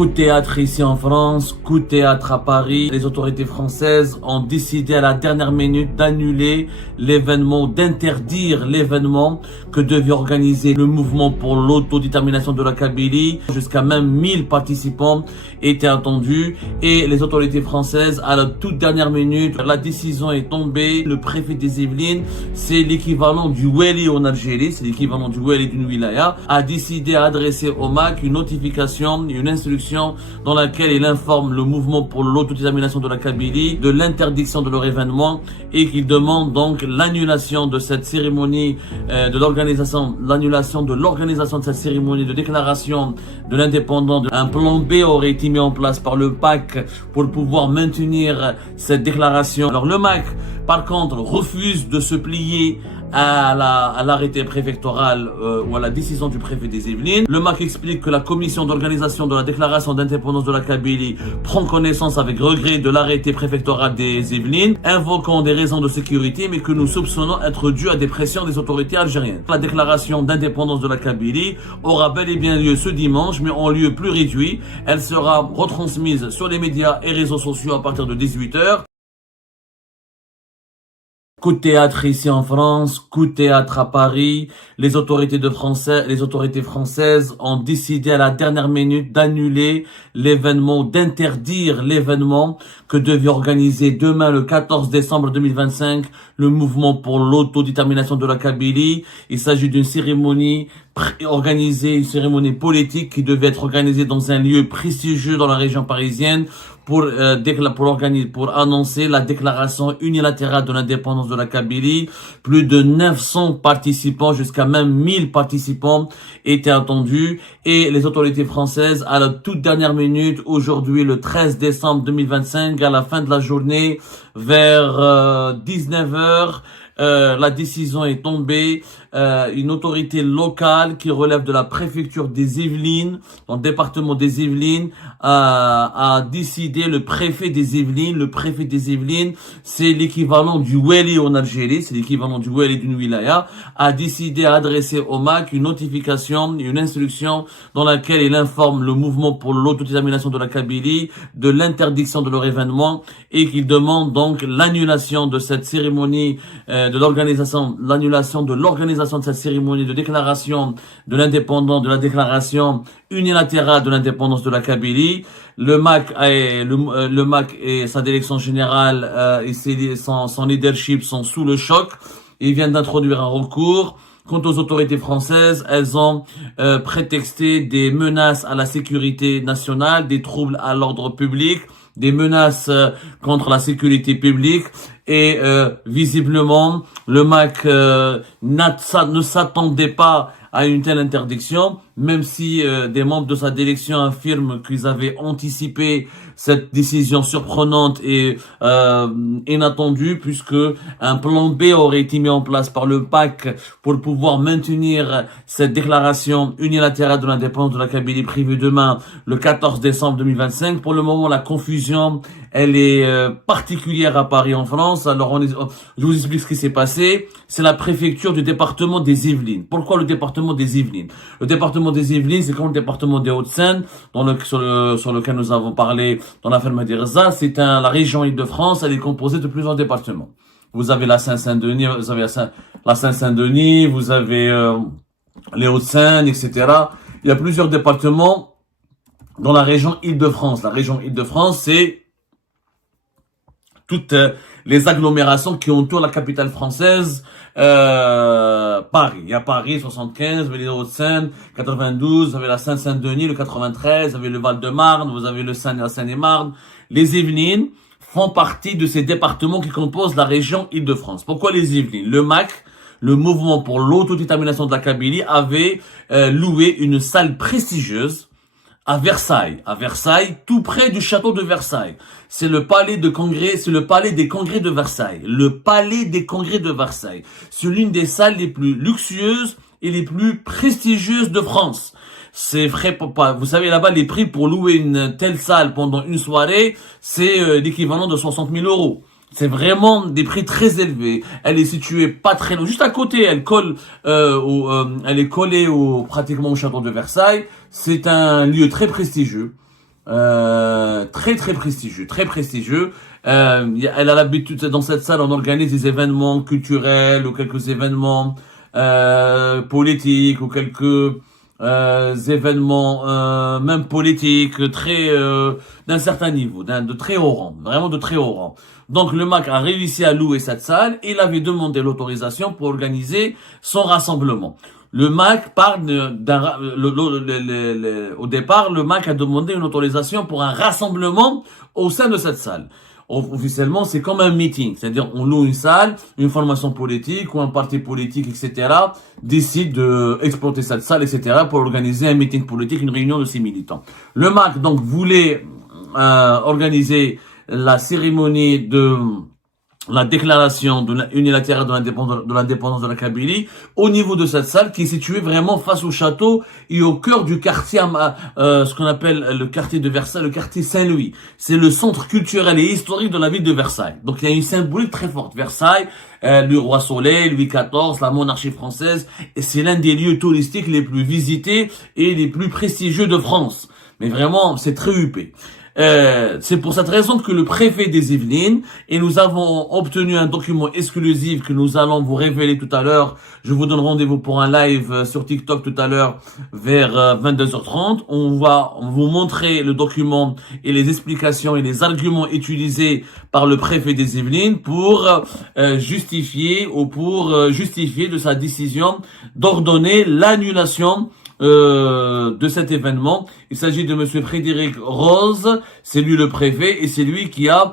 Coup de théâtre ici en France, coup de théâtre à Paris. Les autorités françaises ont décidé à la dernière minute d'annuler l'événement, d'interdire l'événement que devait organiser le mouvement pour l'autodétermination de la Kabylie. Jusqu'à même 1000 participants étaient attendus et les autorités françaises, à la toute dernière minute, la décision est tombée. Le préfet des Yvelines, c'est l'équivalent du wali en Algérie, c'est l'équivalent du wali d'une wilaya, a décidé à adresser au MAC une notification, une instruction dans laquelle il informe le mouvement pour l'autodétermination de la Kabylie de l'interdiction de leur événement et qu'il demande donc l'annulation de cette cérémonie, l'annulation de l'organisation de cette cérémonie de déclaration de l'indépendance. Un plan B aurait été mis en place par le PAC pour pouvoir maintenir cette déclaration. Alors le MAC, par contre, refuse de se plier à l'arrêté préfectoral ou à la décision du préfet des Yvelines. Le MAC explique que la commission d'organisation de la déclaration d'indépendance de la Kabylie prend connaissance avec regret de l'arrêté préfectoral des Yvelines, invoquant des raisons de sécurité, mais que nous soupçonnons être dû à des pressions des autorités algériennes. La déclaration d'indépendance de la Kabylie aura bel et bien lieu ce dimanche, mais en lieu plus réduit. Elle sera retransmise sur les médias et réseaux sociaux à partir de 18h. Coup de théâtre ici en France, coup de théâtre à Paris. Les autorités françaises ont décidé à la dernière minute d'annuler l'événement, d'interdire l'événement que devait organiser demain le 14 décembre 2025 le mouvement pour l'autodétermination de la Kabylie. Il s'agit d'une cérémonie organisée, une cérémonie politique qui devait être organisée dans un lieu prestigieux dans la région parisienne pour annoncer la déclaration unilatérale de l'indépendance de la Kabylie. Plus de 900 participants, jusqu'à même 1000 participants étaient attendus et les autorités françaises, à la toute dernière minute, aujourd'hui le 13 décembre 2025, à la fin de la journée, vers 19h, la décision est tombée. Une autorité locale qui relève de la préfecture des Yvelines, dans le département des Yvelines, a décidé, le préfet des Yvelines, c'est l'équivalent du wali en Algérie, c'est l'équivalent du wali d'une wilaya, a décidé à adresser au MAC une notification, une instruction dans laquelle il informe le mouvement pour l'autodétermination de la Kabylie de l'interdiction de leur événement et qu'il demande donc l'annulation de cette cérémonie, l'annulation de l'organisation de cette cérémonie de déclaration de l'indépendance, de la déclaration unilatérale de l'indépendance de la Kabylie. Le MAC et sa direction générale et son leadership sont sous le choc. Ils viennent d'introduire un recours. Quant aux autorités françaises, elles ont prétexté des menaces à la sécurité nationale, des troubles à l'ordre public, des menaces contre la sécurité publique et visiblement le MAC ne s'attendait pas à une telle interdiction, même si des membres de sa direction affirment qu'ils avaient anticipé cette décision surprenante et inattendue, puisque un plan B aurait été mis en place par le PAC pour pouvoir maintenir cette déclaration unilatérale de l'indépendance de la Kabylie prévue demain, le 14 décembre 2025. Pour le moment, la confusion, elle est particulière à Paris en France. Alors, je vous explique ce qui s'est passé. C'est la préfecture du département des Yvelines. Pourquoi le département des Yvelines? Le département des Yvelines, c'est comme le département des Hauts-de-Seine, sur lequel nous avons parlé dans l'affaire Mehdi Reza. C'est la région Île-de-France, elle est composée de plusieurs départements. Vous avez la Seine-Saint-Denis, vous avez la Seine-Saint-Denis, vous avez les Hauts-de-Seine, etc. Il y a plusieurs départements dans la région Île-de-France. La région Île-de-France, c'est toutes les agglomérations qui entourent la capitale française, Paris. Il y a Paris 75, vous avez les Hauts-de-Seine 92, vous avez la Seine-Saint-Denis le 93, vous avez le Val-de-Marne, vous avez la Seine-et-Marne. Les Yvelines font partie de ces départements qui composent la région Île-de-France. Pourquoi les Yvelines? Le MAC, le mouvement pour l'autodétermination de la Kabylie, avait loué une salle prestigieuse à Versailles, tout près du château de Versailles. C'est le palais de congrès, c'est le palais des congrès de Versailles. Le palais des congrès de Versailles. C'est l'une des salles les plus luxueuses et les plus prestigieuses de France. C'est vrai, vous savez, là-bas, les prix pour louer une telle salle pendant une soirée, c'est l'équivalent de 60 000 euros. C'est vraiment des prix très élevés. Elle est située pas très loin, juste à côté. Elle est collée pratiquement au château de Versailles. C'est un lieu très prestigieux. très très prestigieux, très prestigieux. Elle a l'habitude, dans cette salle, on organise des événements culturels ou quelques événements politiques ou quelques événements même politiques très d'un certain niveau, de très haut rang, vraiment de très haut rang. Donc le MAC a réussi à louer cette salle et il avait demandé l'autorisation pour organiser son rassemblement. Le MAC parle au départ, le MAC a demandé une autorisation pour un rassemblement au sein de cette salle. Officiellement, c'est comme un meeting, c'est-à-dire on loue une salle, une formation politique ou un parti politique, etc. décide de exploiter cette salle, etc. pour organiser un meeting politique, une réunion de ses militants. Le MAC donc voulait organiser la cérémonie de la déclaration unilatérale de l'indépendance de la Kabylie au niveau de cette salle qui est située vraiment face au château et au cœur du quartier, ce qu'on appelle le quartier de Versailles, le quartier Saint-Louis. C'est le centre culturel et historique de la ville de Versailles. Donc il y a une symbolique très forte. Versailles, le roi Soleil, Louis XIV, la monarchie française, et c'est l'un des lieux touristiques les plus visités et les plus prestigieux de France. Mais vraiment, c'est très huppé. C'est pour cette raison que le préfet des Yvelines, et nous avons obtenu un document exclusif que nous allons vous révéler tout à l'heure. Je vous donne rendez-vous pour un live sur TikTok tout à l'heure vers 22h30. On va vous montrer le document et les explications et les arguments utilisés par le préfet des Yvelines pour justifier de sa décision d'ordonner l'annulation de cet événement. Il s'agit de monsieur Frédéric Rose, c'est lui le préfet et c'est lui qui a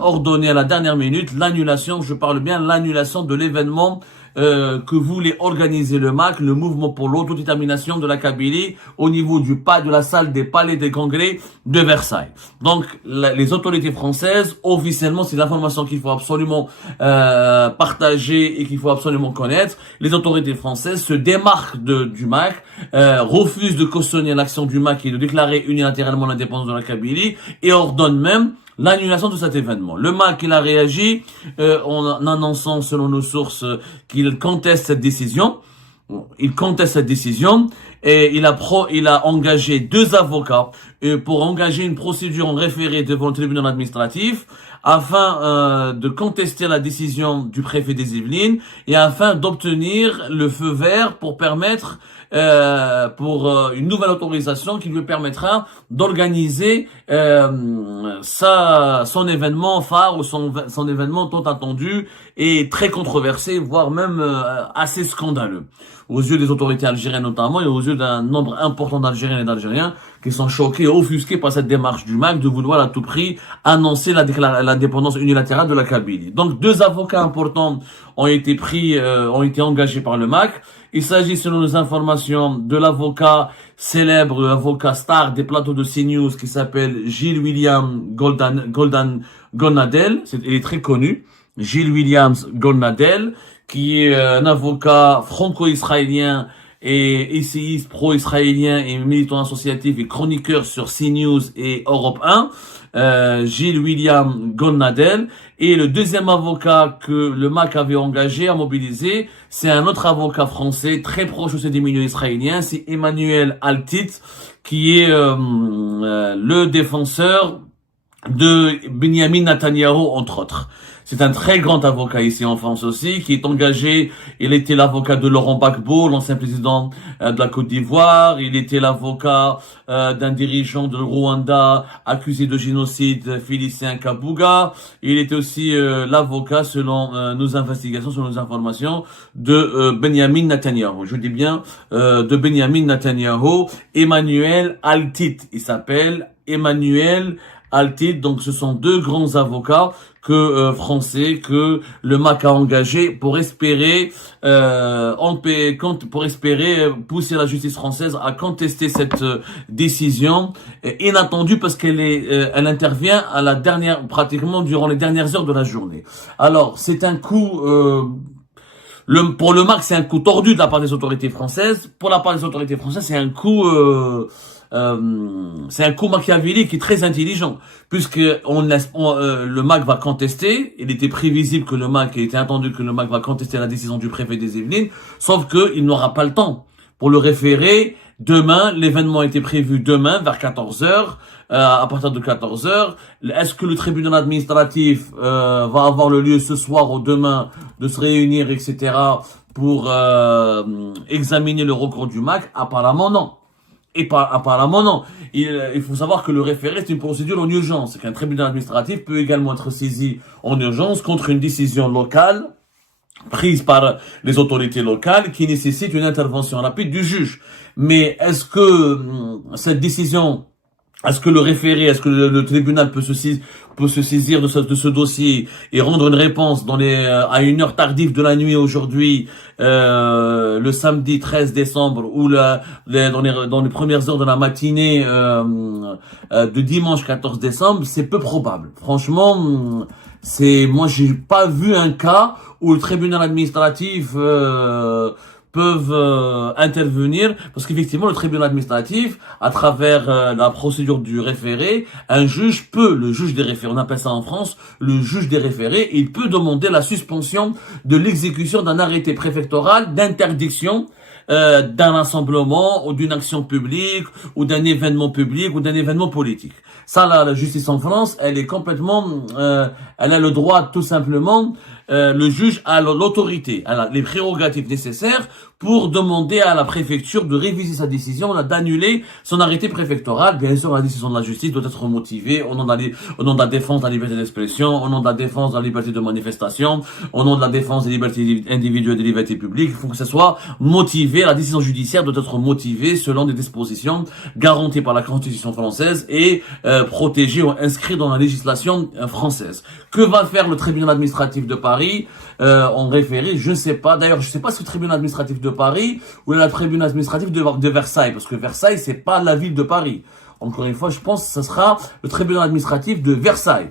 ordonné à la dernière minute l'annulation, je parle bien l'annulation de l'événement que voulait organiser le MAC, le mouvement pour l'autodétermination de la Kabylie, au niveau de la salle des palais des congrès de Versailles. Donc, les autorités françaises, officiellement, c'est l'information qu'il faut absolument partager et qu'il faut absolument connaître. Les autorités françaises se démarquent du MAC, refusent de cautionner l'action du MAC et de déclarer unilatéralement l'indépendance de la Kabylie et ordonnent même l'annulation de cet événement. Le MAC, il a réagi en annonçant, selon nos sources, qu'il conteste cette décision. Il conteste cette décision et il a engagé 2 avocats pour engager une procédure en référé devant le tribunal administratif afin de contester la décision du préfet des Yvelines et afin d'obtenir le feu vert pour permettre une nouvelle autorisation qui lui permettra d'organiser son événement phare ou son événement tant attendu et très controversé, voire même assez scandaleux aux yeux des autorités algériennes notamment et aux yeux d'un nombre important d'Algériens et d'Algériens qui sont choqués et offusqués par cette démarche du MAC de vouloir à tout prix annoncer l'indépendance unilatérale de la Kabylie. Donc 2 avocats importants ont été engagés par le MAC. Il s'agit, selon nos informations, de l'avocat célèbre, l'avocat star des plateaux de CNews qui s'appelle Gilles William Golnadel. Il est très connu. Gilles Williams Golnadel, qui est un avocat franco-israélien et essayiste pro-israélien et militant associatif et chroniqueur sur CNews et Europe 1, Gilles William Golnadel. Et le deuxième avocat que le MAC avait engagé à mobiliser, c'est un autre avocat français très proche aussi des milieux israéliens, c'est Emmanuel Altit, qui est le défenseur de Benjamin Netanyahu, entre autres. C'est un très grand avocat ici en France aussi, qui est engagé. Il était l'avocat de Laurent Gbagbo, l'ancien président de la Côte d'Ivoire. Il était l'avocat d'un dirigeant de Rwanda accusé de génocide, Félicien Kabuga. Il était aussi l'avocat, selon nos investigations, selon nos informations, de Benjamin Netanyahu. Je dis bien de Benjamin Netanyahu. Emmanuel Altit, il s'appelle Emmanuel Altit. Donc ce sont 2 grands avocats français que le MAC a engagé pour espérer pousser la justice française à contester cette décision inattendue parce elle intervient pratiquement durant les dernières heures de la journée. Alors c'est un coup pour le MAC, c'est un coup tordu de la part des autorités françaises. Pour la part des autorités françaises, c'est un coup machiavélique et très intelligent, puisque le MAC va contester. Il était prévisible que il était attendu que le MAC va contester la décision du préfet des Yvelines, sauf que il n'aura pas le temps pour le référé Demain, l'événement était prévu demain vers 14 heures. À partir de 14 heures, est-ce que le tribunal administratif va avoir le lieu ce soir ou demain de se réunir, etc., pour examiner le recours du MAC? Apparemment non. Apparemment non. Il faut savoir que le référé c'est une procédure en urgence, et qu'un tribunal administratif peut également être saisi en urgence contre une décision locale prise par les autorités locales qui nécessite une intervention rapide du juge. Mais est-ce que cette décision, est-ce que le référé, est-ce que le tribunal peut se saisir de ce dossier et rendre une réponse à une heure tardive de la nuit aujourd'hui, le samedi 13 décembre ou dans les premières heures de la matinée de dimanche 14 décembre? C'est peu probable. Franchement, moi j'ai pas vu un cas où le tribunal administratif peuvent intervenir, parce qu'effectivement le tribunal administratif, à travers la procédure du référé, le juge des référés, on appelle ça en France le juge des référés, il peut demander la suspension de l'exécution d'un arrêté préfectoral d'interdiction d'un rassemblement ou d'une action publique ou d'un événement public ou d'un événement politique. Ça, la justice en France, elle est complètement, elle a le droit tout simplement, le juge a l'autorité, elle a les prérogatives nécessaires pour demander à la préfecture de réviser sa décision, d'annuler son arrêté préfectoral. Bien sûr, la décision de la justice doit être motivée au nom de la défense de la liberté d'expression, au nom de la défense de la liberté de manifestation, au nom de la défense des libertés individuelles et des libertés publiques. Il faut que ce soit motivé. La décision judiciaire doit être motivée selon des dispositions garanties par la Constitution française et protégées ou inscrites dans la législation française. Que va faire le tribunal administratif de Paris en référé? Je ne sais pas. D'ailleurs, je ne sais pas si le tribunal administratif de Paris ou le tribunal administratif de Versailles, parce que Versailles, c'est pas la ville de Paris. Encore une fois, je pense que ce sera le tribunal administratif de Versailles.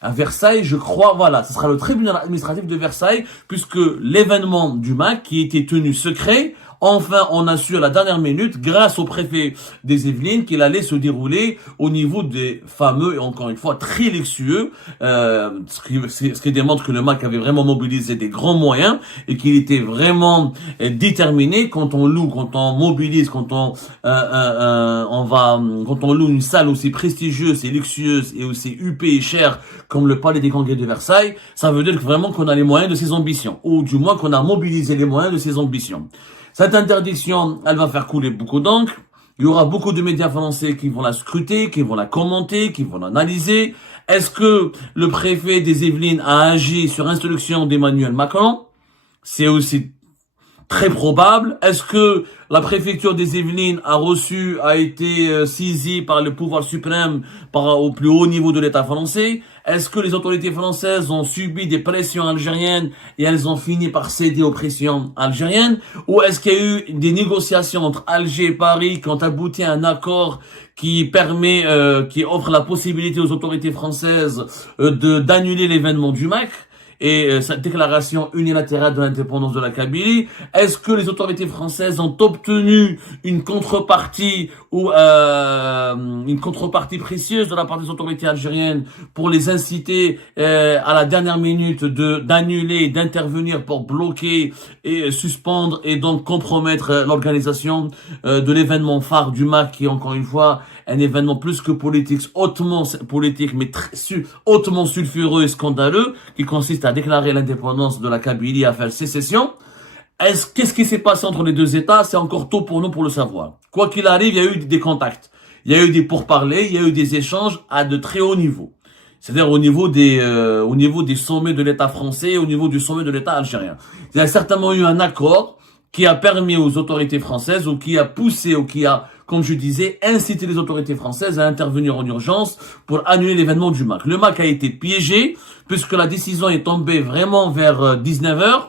À Versailles, je crois, voilà, ce sera le tribunal administratif de Versailles, puisque l'événement du MAC, qui était tenu secret, enfin, on a su à la dernière minute, grâce au préfet des Yvelines, qu'il allait se dérouler au niveau des fameux, et encore une fois, très luxueux, ce qui démontre que le MAC avait vraiment mobilisé des grands moyens et qu'il était vraiment déterminé quand on loue, quand on mobilise, quand on loue une salle aussi prestigieuse et luxueuse et aussi huppée et chère comme le Palais des Congrès de Versailles. Ça veut dire que vraiment qu'on a les moyens de ses ambitions, ou du moins qu'on a mobilisé les moyens de ses ambitions. Cette interdiction, elle va faire couler beaucoup d'encre. Il y aura beaucoup de médias français qui vont la scruter, qui vont la commenter, qui vont l'analyser. Est-ce que le préfet des Yvelines a agi sur instruction d'Emmanuel Macron? C'est aussi très probable. Est-ce que la préfecture des Yvelines a été saisie par le pouvoir suprême, au plus haut niveau de l'État français? Est-ce que les autorités françaises ont subi des pressions algériennes et elles ont fini par céder aux pressions algériennes? Ou est-ce qu'il y a eu des négociations entre Alger et Paris qui ont abouti à un accord qui qui offre la possibilité aux autorités françaises d'annuler l'événement du MAC? Et cette déclaration unilatérale de l'indépendance de la Kabylie, est-ce que les autorités françaises ont obtenu une contrepartie ou une contrepartie précieuse de la part des autorités algériennes pour les inciter à la dernière minute d'annuler, d'intervenir pour bloquer et suspendre et donc compromettre l'organisation de l'événement phare du MAC, qui est encore une fois un événement plus que politique, hautement politique, mais hautement sulfureux et scandaleux, qui consiste à déclarer l'indépendance de la Kabylie, à faire sécession. Qu'est-ce qui s'est passé entre les deux États? C'est encore tôt pour nous pour le savoir. Quoi qu'il arrive, il y a eu des contacts, il y a eu des pourparlers, il y a eu des échanges à de très hauts niveaux. C'est-à-dire au niveau des sommets de l'État français, au niveau du sommet de l'État algérien. Il y a certainement eu un accord qui a permis aux autorités françaises, ou qui a poussé, ou qui a, comme je disais, incité les autorités françaises à intervenir en urgence pour annuler l'événement du MAC. Le MAC a été piégé, puisque la décision est tombée vraiment vers 19h.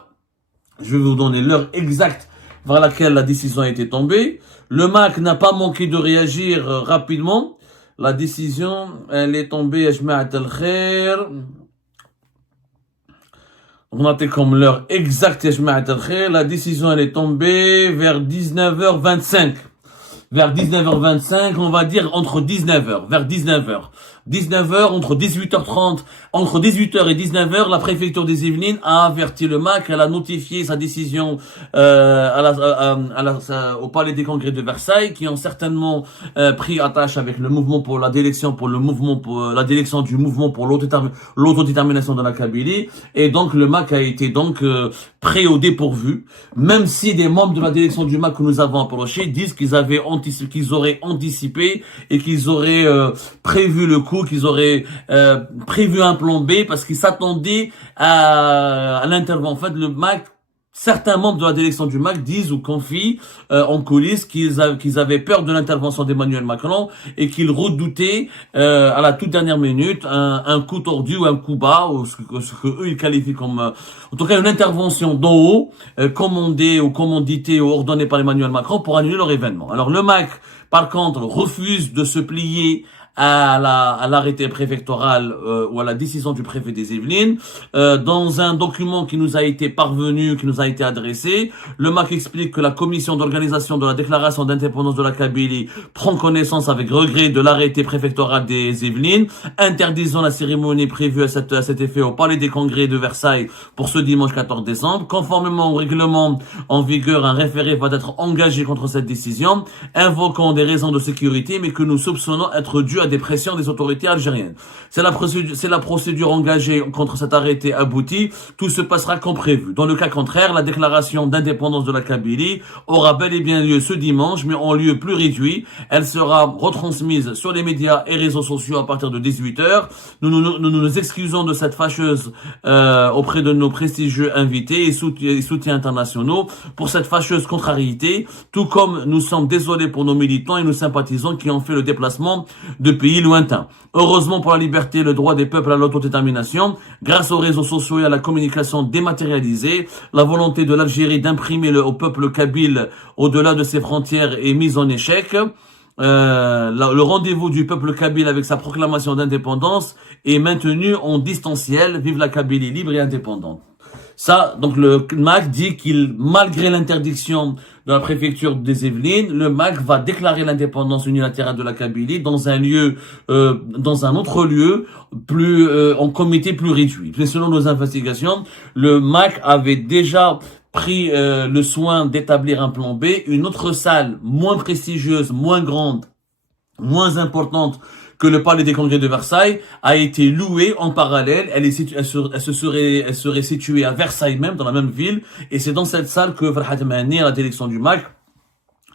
Je vais vous donner l'heure exacte vers laquelle la décision a été tombée. Le MAC n'a pas manqué de réagir rapidement. La décision, elle est tombée, on a été comme l'heure exacte, la décision elle est tombée vers 19h25. vers 19h25, on va dire entre 19h, vers 19h. 19h, entre 18h30, entre 18h et 19h, la préfecture des Yvelines a averti le MAC, elle a notifié sa décision au Palais des Congrès de Versailles, qui ont certainement pris attache avec le mouvement pour la délection, la délection du mouvement pour l'autodétermination de la Kabylie, et donc le MAC a été donc pris au dépourvu, même si des membres de la délection du MAC que nous avons approchés disent qu'ils auraient anticipé et qu'ils auraient prévu le coup, qu'ils auraient prévu un plan B parce qu'ils s'attendaient à l'intervention. En fait, le MAC, certains membres de la délection du MAC disent ou confient en coulisses qu'ils avaient peur de l'intervention d'Emmanuel Macron et qu'ils redoutaient à la toute dernière minute un coup tordu ou un coup bas, ou ce que eux ils qualifient comme en tout cas une intervention d'en haut, commandée ou commanditée ou ordonnée par Emmanuel Macron pour annuler leur événement. Alors le MAC, par contre, refuse de se plier à l'arrêté préfectoral ou à la décision du préfet des Yvelines. Dans un document qui nous a été parvenu, qui nous a été adressé, le MAC explique que la commission d'organisation de la déclaration d'indépendance de la Kabylie prend connaissance avec regret de l'arrêté préfectoral des Yvelines, interdisant la cérémonie prévue à cet effet au Palais des Congrès de Versailles pour ce dimanche 14 décembre. Conformément au règlement en vigueur, un référé va être engagé contre cette décision, invoquant des raisons de sécurité, mais que nous soupçonnons être dues à des pressions des autorités algériennes. C'est la procédure engagée contre cet arrêté abouti. Tout se passera comme prévu. Dans le cas contraire, la déclaration d'indépendance de la Kabylie aura bel et bien lieu ce dimanche, mais en lieu plus réduit. Elle sera retransmise sur les médias et réseaux sociaux à partir de 18h. Nous nous excusons de cette fâcheuse auprès de nos prestigieux invités et soutiens internationaux pour cette fâcheuse contrariété, tout comme nous sommes désolés pour nos militants et nos sympathisants qui ont fait le déplacement de pays lointains. Heureusement pour la liberté et le droit des peuples à l'autodétermination, grâce aux réseaux sociaux et à la communication dématérialisée, la volonté de l'Algérie d'imprimer au peuple kabyle au-delà de ses frontières est mise en échec. Le rendez-vous du peuple kabyle avec sa proclamation d'indépendance est maintenu en distanciel. Vive la Kabylie libre et indépendante. Ça, donc le MAC dit qu'il, malgré l'interdiction de la préfecture des Yvelines, le MAC va déclarer l'indépendance unilatérale de la Kabylie dans un autre lieu, en comité plus réduit. Mais selon nos investigations, le MAC avait déjà pris le soin d'établir un plan B, une autre salle moins prestigieuse, moins grande, moins importante que le Palais des Congrès de Versailles a été louée en parallèle. Elle serait située à Versailles même, dans la même ville. Et c'est dans cette salle que Farhat Mahani, à la direction du MAC,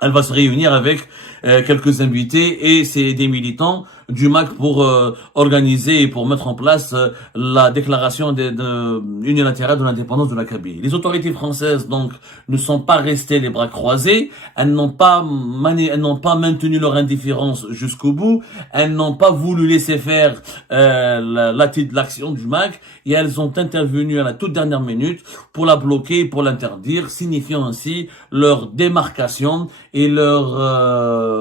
elle va se réunir avec quelques invités et c'est des militants du MAC pour organiser et pour mettre en place la déclaration unilatérale de l'indépendance de la Kabylie. Les autorités françaises donc ne sont pas restées les bras croisés, elles n'ont pas maintenu leur indifférence jusqu'au bout, elles n'ont pas voulu laisser faire l'action du MAC et elles ont intervenu à la toute dernière minute pour la bloquer, pour l'interdire, signifiant ainsi leur démarcation et leur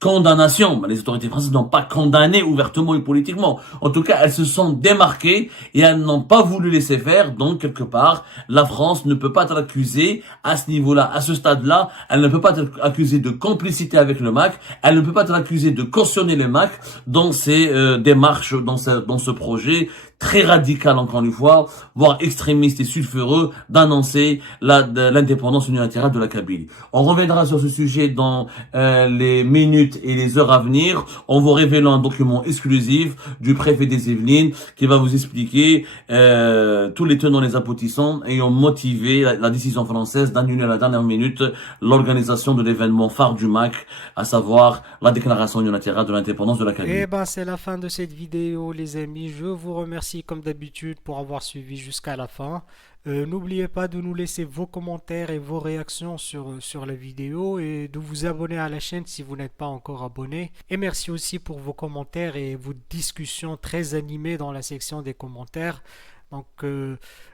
condamnation. Les autorités françaises n'ont pas condamné ouvertement et politiquement. En tout cas, elles se sont démarquées et elles n'ont pas voulu laisser faire. Donc, quelque part, la France ne peut pas être accusée à ce niveau-là, à ce stade-là. Elle ne peut pas être accusée de complicité avec le MAC. Elle ne peut pas être accusée de cautionner le MAC dans ses démarches, dans ce projet très radical, encore une fois, voire extrémiste et sulfureux, d'annoncer l'indépendance unilatérale de la Kabylie. On reviendra sur ce sujet dans les minutes et les heures à venir, en vous révélant un document exclusif du préfet des Yvelines qui va vous expliquer tous les tenants et les aboutissants ayant motivé la décision française d'annuler à la dernière minute l'organisation de l'événement phare du MAC, à savoir la déclaration unilatérale de l'indépendance de la Kabylie. Eh ben, c'est la fin de cette vidéo, les amis. Je vous remercie comme d'habitude pour avoir suivi jusqu'à la fin. N'oubliez pas de nous laisser vos commentaires et vos réactions sur la vidéo et de vous abonner à la chaîne si vous n'êtes pas encore abonné. Et merci aussi pour vos commentaires et vos discussions très animées dans la section des commentaires. Donc,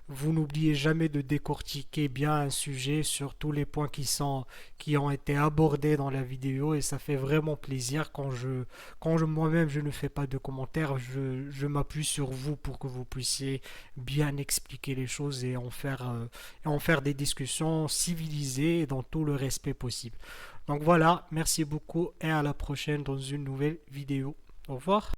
vous n'oubliez jamais de décortiquer bien un sujet sur tous les points qui ont été abordés dans la vidéo et ça fait vraiment plaisir quand moi-même je ne fais pas de commentaires, je m'appuie sur vous pour que vous puissiez bien expliquer les choses et en faire des discussions civilisées et dans tout le respect possible. Donc voilà, merci beaucoup et à la prochaine dans une nouvelle vidéo. Au revoir.